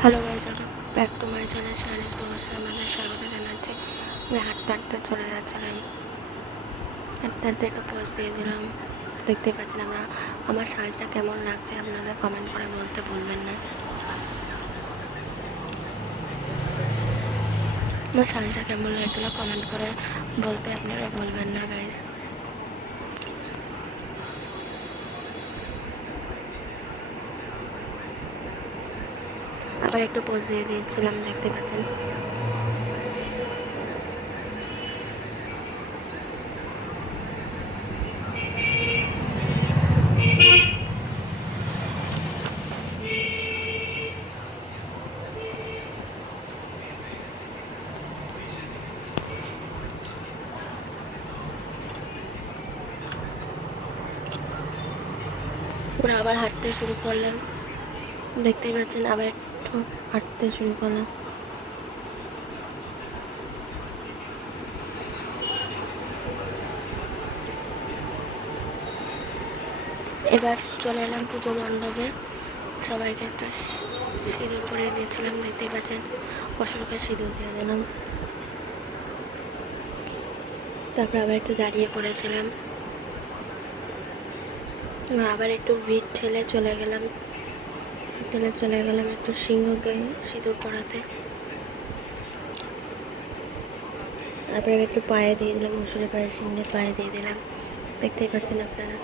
Hello guys, welcome back to my channel শাইনিজ ব্লগসে আপনাদের স্বাগত জানাচ্ছি। আমি হাঁটতে হাঁটতে চলে যাচ্ছিলাম, হাঁটতে হাঁটতে একটু পোজ দিয়ে দিলাম। দেখতেই পাচ্ছেন আমার সাজটা কেমন লাগছে আপনাদের কমেন্ট করে বলতে ভুলবেন না। আমার সাজটা কেমন লাগছিলো কমেন্ট করে বলতে আপনারা ভুলবেন না গাইস। আবার একটু পোজ দিয়ে দিয়েছিলাম, দেখতে পাচ্ছেন। ওরা আবার হাঁটতে শুরু করলাম, দেখতেই পাচ্ছেন। আবার একটু হাঁটতে শুরু করলাম। এবার চলে এলাম পুজো মণ্ডপে। সবাইকে একটা সিঁদুর পরিয়ে দিয়েছিলাম, দেখতেই পাচ্ছেন। অসুরকে সিঁদুর দিয়ে দিলাম। তারপর আবার একটু দাঁড়িয়ে পড়েছিলাম, আবার একটু ভিড় ঠেলে চলে গেলাম একটু সিংহকে সিঁদুর পরাতে। তারপরে একটু পায়ে দিয়ে দিলাম, অসুরের পায়ে, সিংহের পায়ে দিয়ে দিলাম, দেখতেই পাচ্ছেন আপনারা।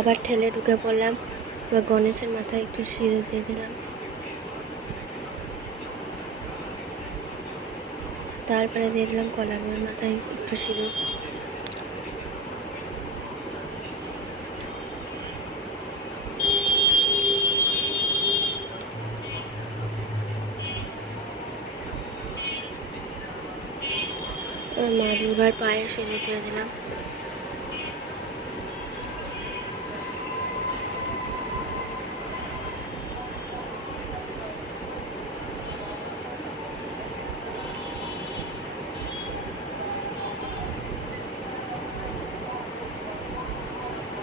আবার ঠেলে ঢুকে পড়লাম। এবার গণেশের মাথায় একটু সিঁদুর দিয়ে দিলাম। তারপরে দিয়ে দিলাম কলামের মাথায় একটু সিঁদুর। মা দুর্গার পায়ে সিঁদুর দিয়ে দিলাম।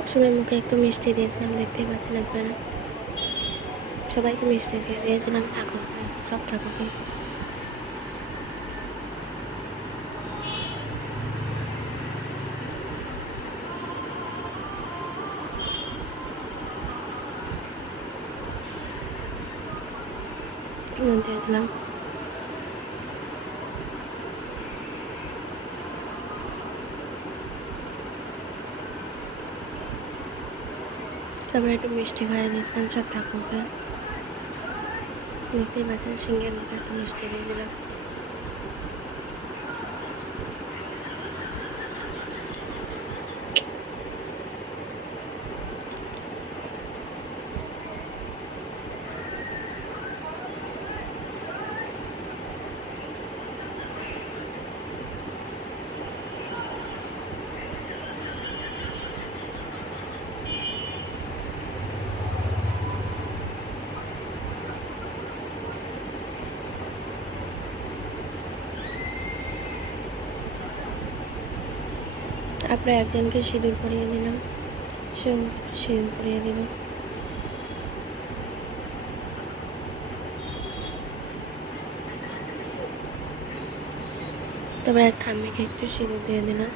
অসুরের মুখে একটু মিষ্টি দিয়ে দিলাম, দেখতেই পাচ্ছেন আপনারা। সবাইকে মিষ্টি দিয়ে দিয়েছিলাম, ঠাকুরকে, সব ঠাকুরকে। দিয়ে দিলাম। তারপরে একটু মিষ্টি খাইয়ে দিয়েছিলাম সব ঠাকুরকে, দেখতেই পাচ্ছেন। সিংহের মুখে একটু মিষ্টি দিয়ে দিলাম। তারপরে একজনকে সিঁদুর পরিয়ে দিলাম, সেও সিঁদুর পরিয়ে দিল। তারপরে এক ঠাম্মিকে একটু সিঁদুর দিয়ে দিলাম।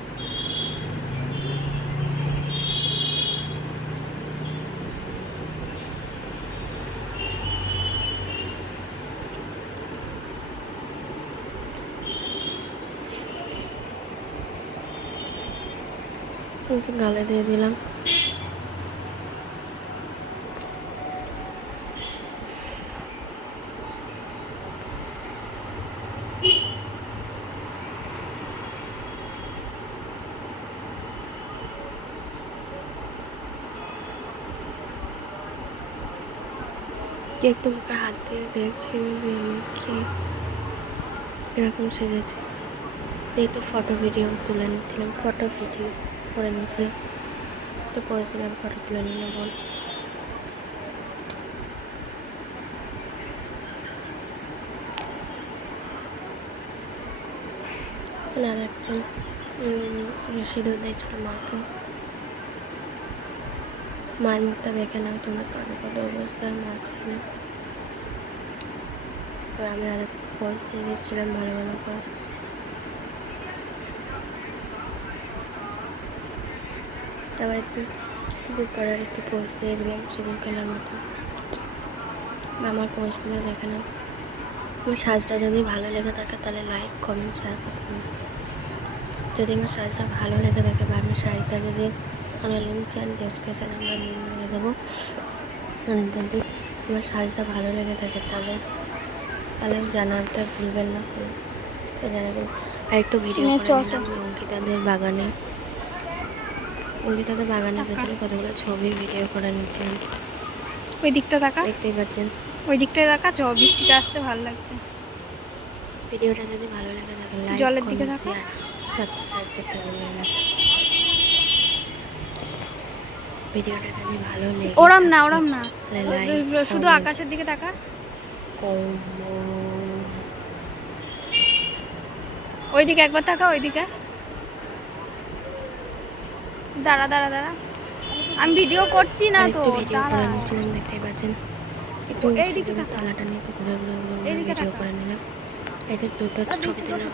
ওকে গালে দিয়ে দিলাম। একটু মুখে হাত দিয়ে দেখছি যে আমি এরকম সেজেছি। একটু ফটো ভিডিও তুলে নিচ্ছিলাম, ফটো ভিডিও করে নিচ্ছিলাম, একটু পড়েছিলাম, ফটো তুলে নিলাম। বল আর একজন সিঁদুর দিয়েছিল মাকে। মায়ের মুখটা দেখে নাও তোমরা, কাঁদো কাঁদো অবস্থায় মা ছিল। আর আমি আরেক পোজ দিয়ে দিচ্ছিলাম ভালো ভালো করে। আবার একটু সিঁদুর পরার একটু পোজ দিয়ে দিলাম সিঁদুর খেলার মতো। আমার পোজগুলো দেখে নাও। আমার সাজটা যদি ভালো লেগে থাকে তাহলে লাইক কমেন্ট শেয়ার করতে। যদি আমার সাজটা ভালো লেগে থাকে বা আমার শাড়িটা যদি আমার লিঙ্ক চান ডিসক্রিপশানে আমরা লিঙ্ক দিয়ে দেবো। যদি আমার সাজটা ভালো লেগে থাকে তাহলে জানাতে ভুলবেন না, জানাবেন। আর একটু ভিডিও করে নিলাম অঙ্কিতাদের বাগানের ভেতরে কতগুলো ছবির ভিডিও করে নিচ্ছিলাম। ওই দিকটা দেখা, দেখতেই পাচ্ছেন। ওই দিকটায় দেখা, বৃষ্টিটা আসছে, ভালো লাগছে। ভিডিওটা যদি ভালো লেগে থাকে লাইক জলের দিকে দেখা, সাবস্ক্রাইব করতে ভুলবেন না। ভিডিওটা যদি ভালো লেগে ওরম না শুধু আকাশের দিকে তাকা। ওইদিকে একবার তাকা, ওইদিকে। দাঁড়া, আমি ভিডিও করছি না তো। ভিডিও করে নিচ্ছিলাম, দেখতেই পাচ্ছেন। একটু এইদিকে থালাটা নিয়ে ঘুরে ভিডিও করে নিলাম। এটা দুটো ছবি তুললাম।